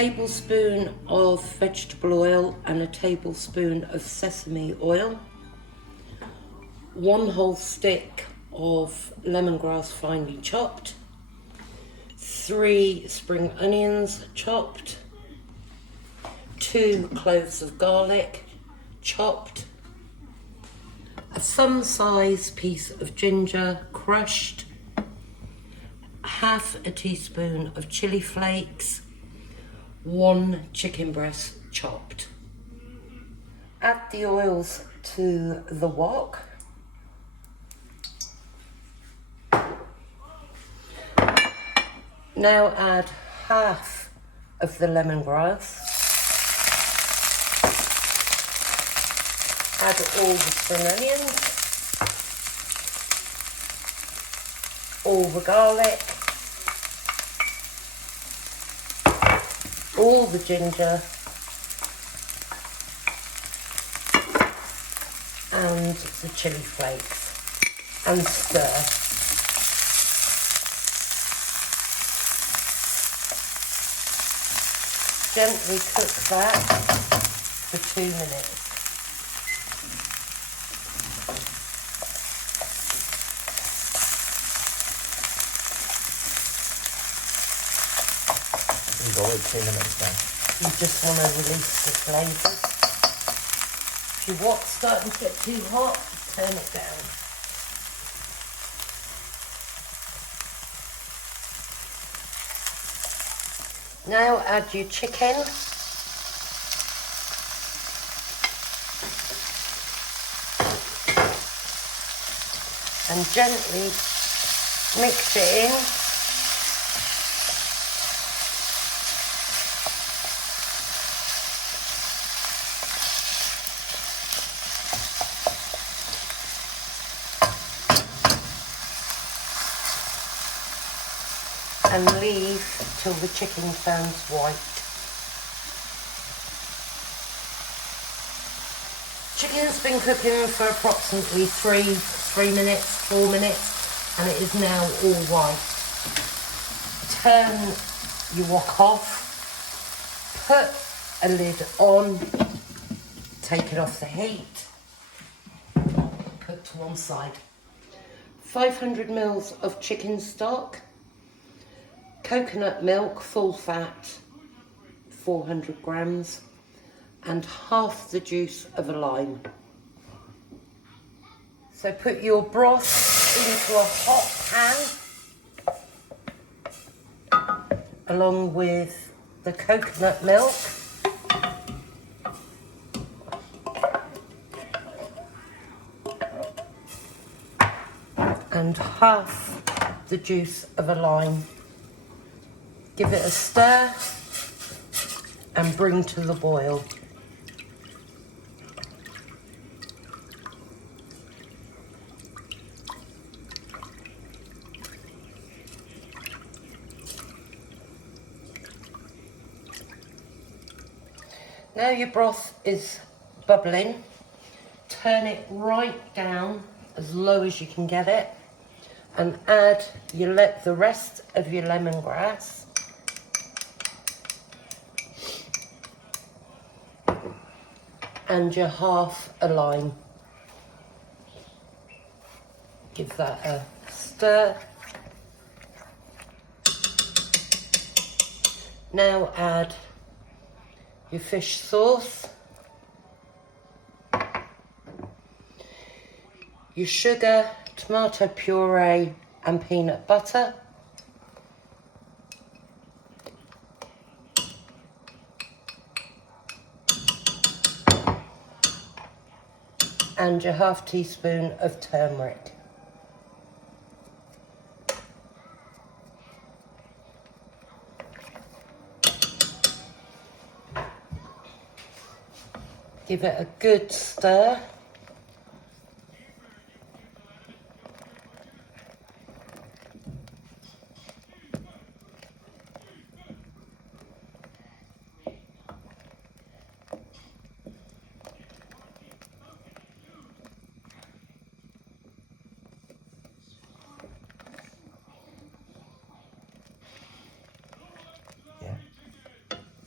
tablespoon of vegetable oil and a tablespoon of sesame oil, 1 whole stick of lemongrass finely chopped, 3 spring onions chopped, 2 cloves of garlic chopped, a thumb-sized piece of ginger crushed, half a teaspoon of chili flakes, 1 chicken breast chopped. Add the oils to the wok. Now add half of the lemongrass. Add all the spring onions, all the garlic, all the ginger, and the chili flakes, and stir. Gently cook that for 2 minutes. You go like 2 minutes now. You just want to release the flavours. If your wok's starting to get too hot, turn it down. Now add your chicken. And gently mix it in. And leave till the chicken turns white. Chicken's been cooking for approximately 3 minutes, 4 minutes, and it is now all white. Turn your wok off, put a lid on, take it off the heat, put to one side. 500 mils of chicken stock, coconut milk, full fat, 400 grams, and half the juice of a lime. So put your broth into a hot pan, along with the coconut milk, and half the juice of a lime. Give it a stir and bring to the boil. Now your broth is bubbling, turn it right down as low as you can get it, and add the rest of your lemongrass. And your half a lime. Give that a stir. Now add your fish sauce, your sugar, tomato puree and peanut butter. And your half teaspoon of turmeric. Give it a good stir.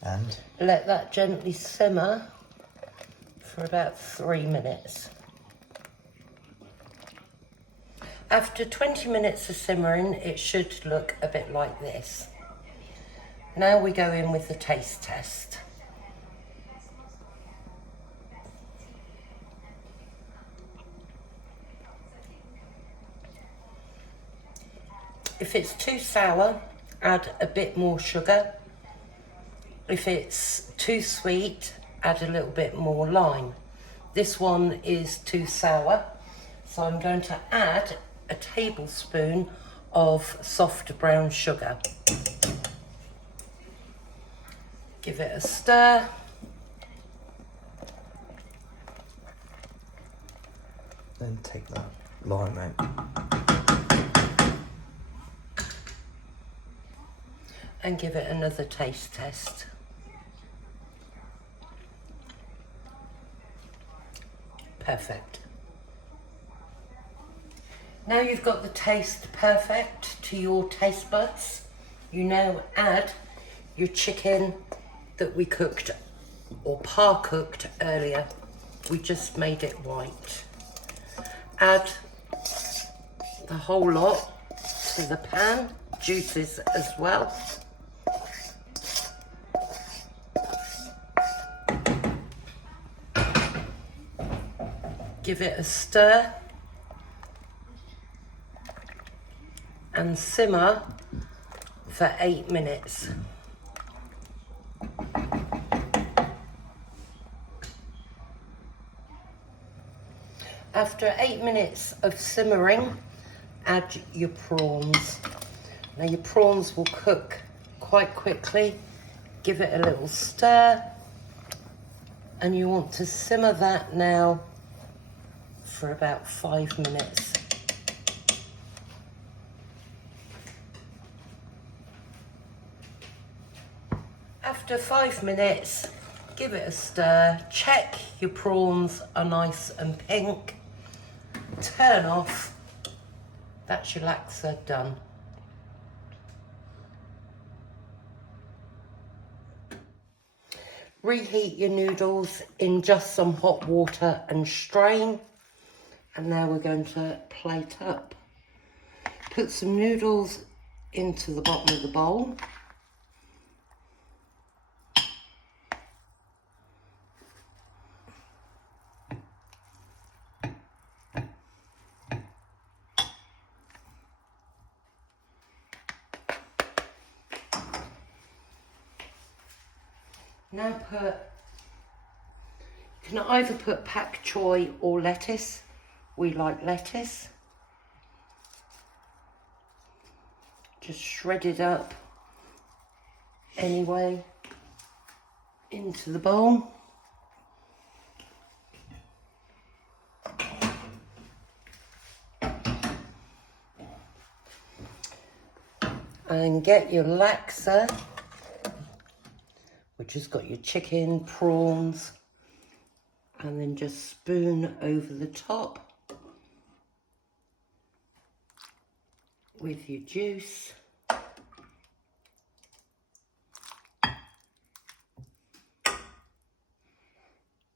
And? Let that gently simmer for about 3 minutes. After 20 minutes of simmering, it should look a bit like this. Now we go in with the taste test. If it's too sour, add a bit more sugar. If it's too sweet, add a little bit more lime. This one is too sour, so I'm going to add a tablespoon of soft brown sugar. Give it a stir. Then take that lime out. And give it another taste test. Perfect. Now you've got the taste perfect to your taste buds, you now add your chicken that we cooked or par-cooked earlier. We just made it white. Add the whole lot to the pan, juices as well. Give it a stir and simmer for 8 minutes. After 8 minutes of simmering, add your prawns. Now your prawns will cook quite quickly. Give it a little stir, and you want to simmer that now for about 5 minutes. After 5 minutes, give it a stir, check your prawns are nice and pink, turn off, that's your laksa done. Reheat your noodles in just some hot water and strain. And now we're going to plate up. Put some noodles into the bottom of the bowl. Now you can either put pak choy or lettuce. We like lettuce. Just shred it up anyway into the bowl. And get your laksa, which has got your chicken, prawns, and then just spoon over the top with your juice.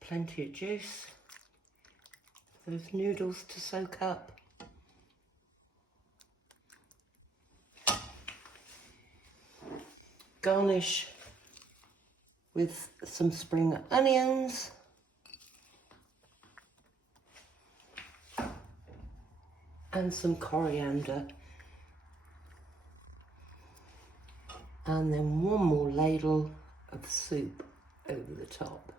Plenty of juice for those noodles to soak up. Garnish with some spring onions. And some coriander. And then one more ladle of soup over the top.